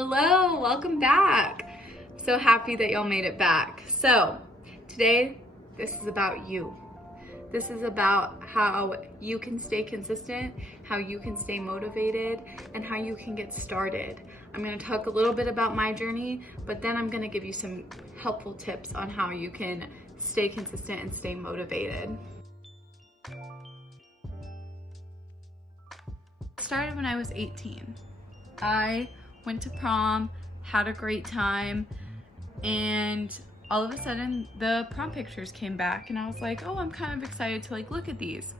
Hello, welcome back. I'm so happy that y'all made it back. So today, this is about you. This is about how you can stay consistent, how you can stay motivated, and how you can get started. I'm gonna talk a little bit about my journey, but then I'm gonna give you some helpful tips on how you can stay consistent and stay motivated. It started when I was 18. I went to prom, had a great time, and all of a sudden the prom pictures came back and I was like, oh, I'm kind of excited to look at these.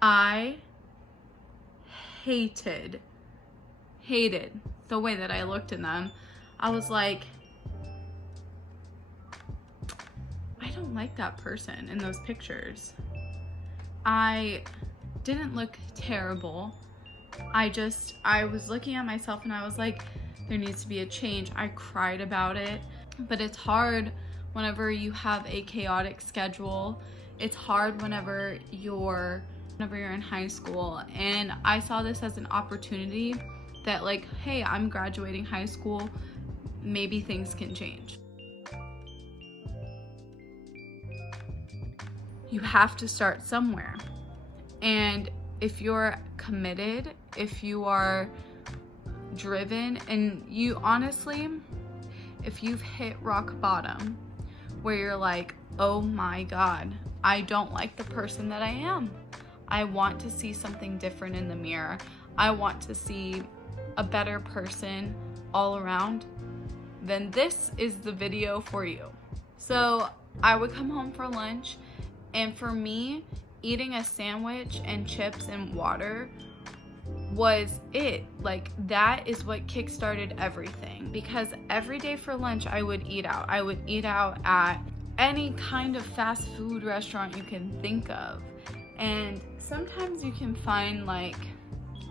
I hated the way that I looked in them. I was like, I don't like that person in those pictures. I didn't look terrible. I was looking at myself and I was like, there needs to be a change. I cried about it, but it's hard whenever you have a chaotic schedule. It's hard whenever you're in high school. And I saw this as an opportunity that hey, I'm graduating high school, maybe things can change. You have to start somewhere. And if you're committed, if you are driven, and you honestly, if you've hit rock bottom where you're like, oh my God, I don't like the person that I am. I want to see something different in the mirror. I want to see a better person all around, then this is the video for you. So I would come home for lunch, and for me, eating a sandwich and chips and water was it. That is what kickstarted everything, because every day for lunch I would eat out. I would eat out at any kind of fast food restaurant you can think of, and sometimes you can find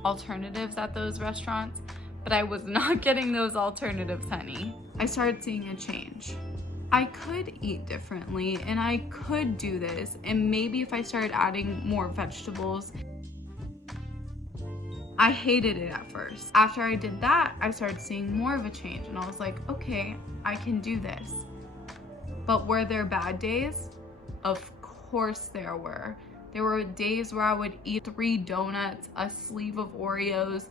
alternatives at those restaurants, but I was not getting those alternatives, honey. I started seeing a change. I could eat differently and I could do this, and maybe if I started adding more vegetables. I hated it at first. After I did that, I started seeing more of a change, and I was like, okay, I can do this. But were there bad days? Of course there were. There were days where I would eat 3 donuts, a sleeve of Oreos.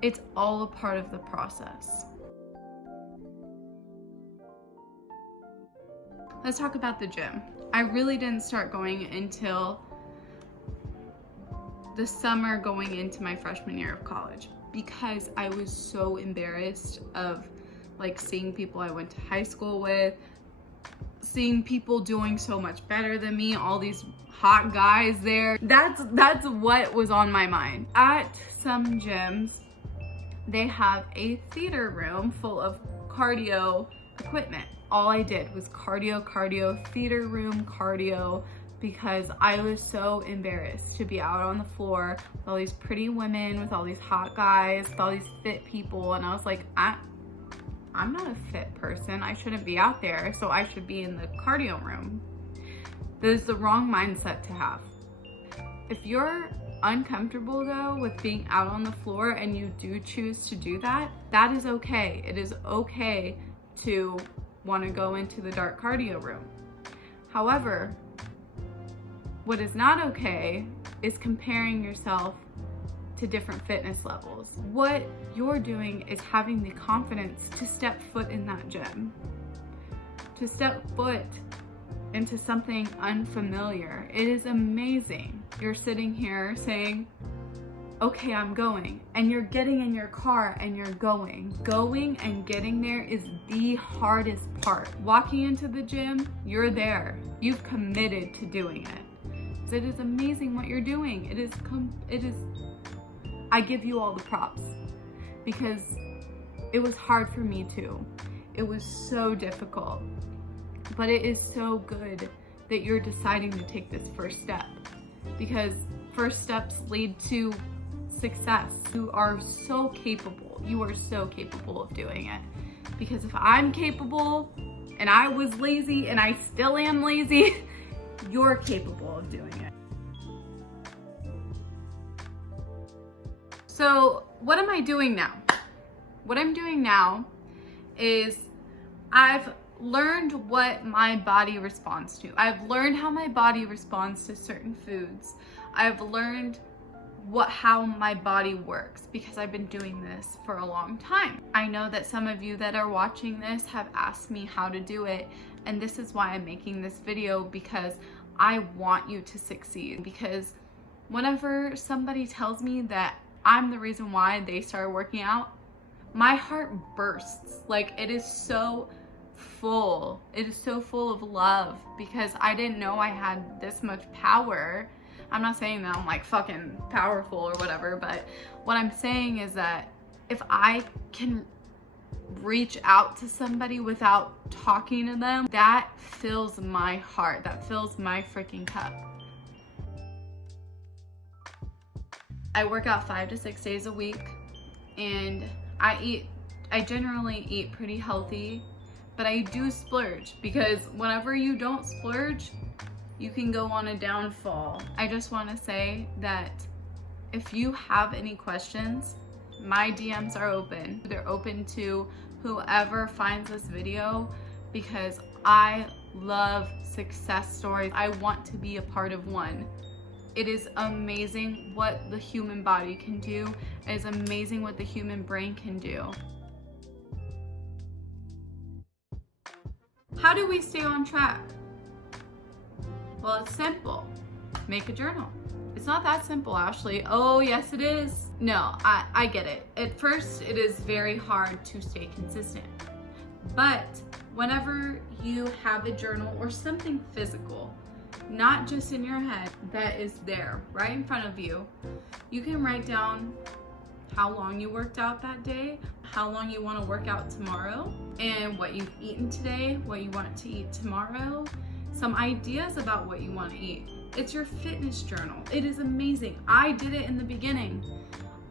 It's all a part of the process. Let's talk about the gym. I really didn't start going until the summer going into my freshman year of college, because I was so embarrassed of seeing people I went to high school with, seeing people doing so much better than me, all these hot guys there. That's what was on my mind. At some gyms, they have a theater room full of cardio equipment. All I did was cardio, theater room cardio, because I was so embarrassed to be out on the floor with all these pretty women, with all these hot guys, with all these fit people, and I was like, I'm not a fit person. I shouldn't be out there, so I should be in the cardio room. That is the wrong mindset to have. If you're uncomfortable though with being out on the floor and you do choose to do that, that is okay. It is okay to want to go into the dark cardio room. However, what is not okay is comparing yourself to different fitness levels. What you're doing is having the confidence to step foot in that gym, to step foot into something unfamiliar. It is amazing. You're sitting here saying, okay, I'm going, and you're getting in your car and you're going. Going and getting there is the hardest part. Walking into the gym, you're there. You've committed to doing it. It is amazing what you're doing. It is, I give you all the props, because it was hard for me too. It was so difficult, but it is so good that you're deciding to take this first step, because first steps lead to success. You are so capable. You are so capable of doing it, because if I'm capable and I was lazy and I still am lazy, you're capable of doing it. So what am I doing now? What I'm doing now is I've learned what my body responds to. I've learned how my body responds to certain foods. I've learned how my body works because I've been doing this for a long time. I know that some of you that are watching this have asked me how to do it, and this is why I'm making this video, because I want you to succeed. Because whenever somebody tells me that I'm the reason why they started working out, my heart bursts. Like, it is so full. It is so full of love because I didn't know I had this much power. I'm not saying that I'm like fucking powerful or whatever, but what I'm saying is that if I can reach out to somebody without talking to them, that fills my heart. That fills my freaking cup. I work out 5 to 6 days a week, and I generally eat pretty healthy, but I do splurge, because whenever you don't splurge, you can go on a downfall. I just want to say that if you have any questions, my DMs are open. They're open to whoever finds this video, because I love success stories. I want to be a part of one. It is amazing what the human body can do. It is amazing what the human brain can do. How do we stay on track? Well, it's simple. Make a journal. It's not that simple, Ashley. Oh, yes, it is. No, I get it. At first, it is very hard to stay consistent. But whenever you have a journal or something physical, not just in your head, that is there right in front of you, you can write down how long you worked out that day, how long you want to work out tomorrow, and what you've eaten today, what you want to eat tomorrow, some ideas about what you want to eat. It's your fitness journal. It is amazing. I did it in the beginning.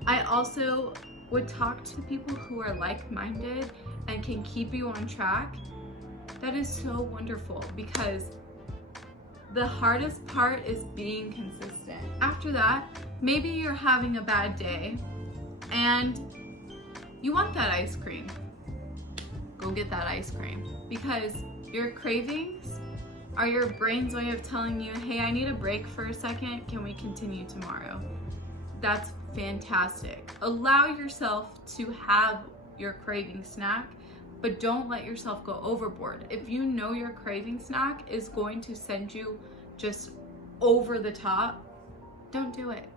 I also would talk to people who are like-minded and can keep you on track. That is so wonderful, because the hardest part is being consistent. After that, maybe you're having a bad day and you want that ice cream. Go get that ice cream, because your cravings are your brain's way of telling you, hey, I need a break for a second. Can we continue tomorrow? That's fantastic. Allow yourself to have your craving snack, but don't let yourself go overboard. If you know your craving snack is going to send you just over the top, don't do it.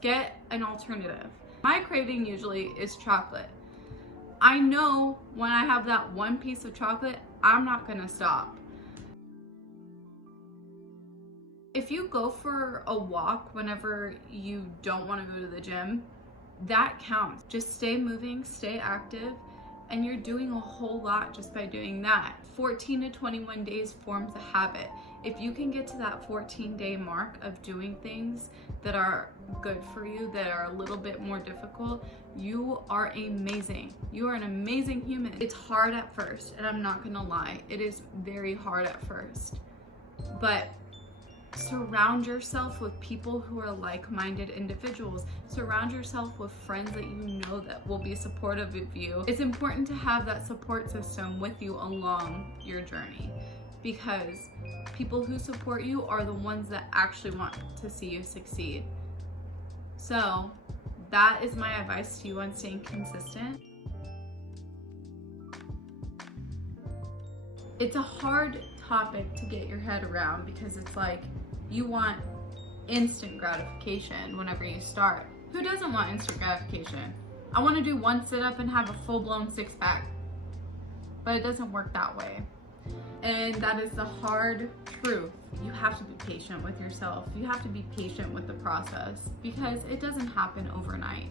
Get an alternative. My craving usually is chocolate. I know when I have that one piece of chocolate, I'm not gonna stop. If you go for a walk whenever you don't want to go to the gym, that counts. Just stay moving, stay active, and you're doing a whole lot just by doing that. 14 to 21 days forms a habit. If you can get to that 14-day mark of doing things that are good for you, that are a little bit more difficult, you are amazing. You are an amazing human. It's hard at first, and I'm not gonna lie, it is very hard at first. But surround yourself with people who are like-minded individuals. Surround yourself with friends that you know that will be supportive of you. It's important to have that support system with you along your journey, because people who support you are the ones that actually want to see you succeed. So that is my advice to you on staying consistent. It's a hard topic to get your head around, because it's like you want instant gratification whenever you start. Who doesn't want instant gratification? I want to do one sit-up and have a full-blown six-pack, but it doesn't work that way. And that is the hard truth. You have to be patient with yourself. You have to be patient with the process, because it doesn't happen overnight.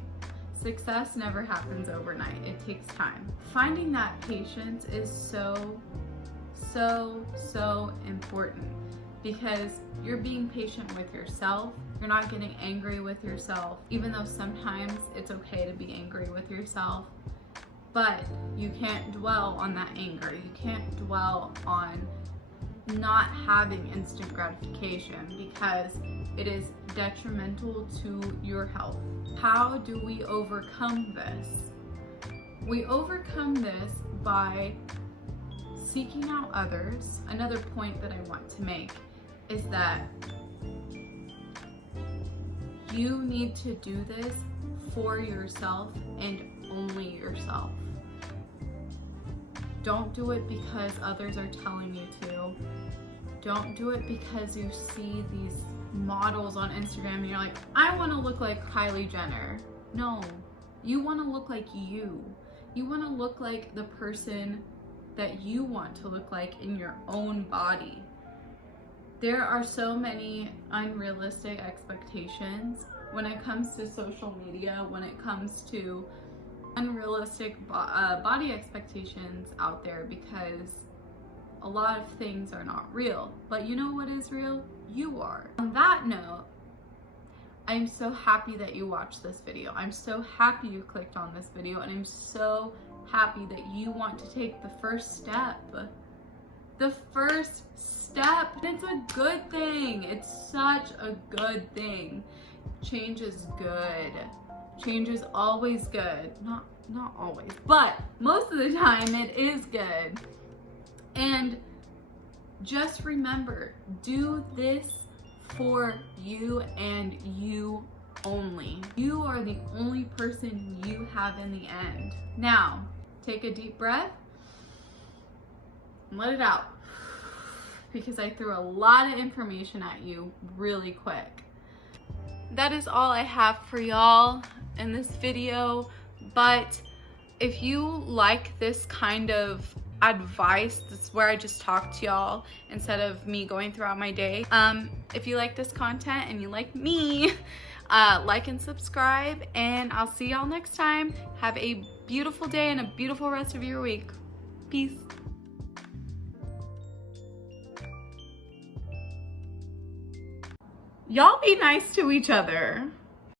Success never happens overnight. It takes time. Finding that patience is so important, because you're being patient with yourself. You're not getting angry with yourself, even though sometimes it's okay to be angry with yourself. But you can't dwell on that anger. You can't dwell on not having instant gratification, because it is detrimental to your health. How do we overcome this? We overcome this by seeking out others. Another point that I want to make is that you need to do this for yourself and only yourself. Don't do it because others are telling you to. Don't do it because you see these models on Instagram and you're like, I want to look like Kylie Jenner. No, you want to look like you. You want to look like the person that you want to look like in your own body. There are so many unrealistic expectations when it comes to social media, when it comes to unrealistic body expectations out there, because a lot of things are not real. But you know what is real? You are. On that note, I'm so happy that you watched this video. I'm so happy you clicked on this video, and I'm so happy that you want to take the first step. The first step. It's a good thing. It's such a good thing. Change is good. Change is always good. Not always, but most of the time it is good. And just remember, do this for you and you only. You are the only person you have in the end. Now, take a deep breath and let it out, because I threw a lot of information at you really quick. That is all I have for y'all in this video, but if you like this kind of advice, this is where I just talk to y'all instead of me going throughout my day. If you like this content and you like me, like and subscribe, and I'll see y'all next time. Have a beautiful day and a beautiful rest of your week. Peace. Y'all be nice to each other.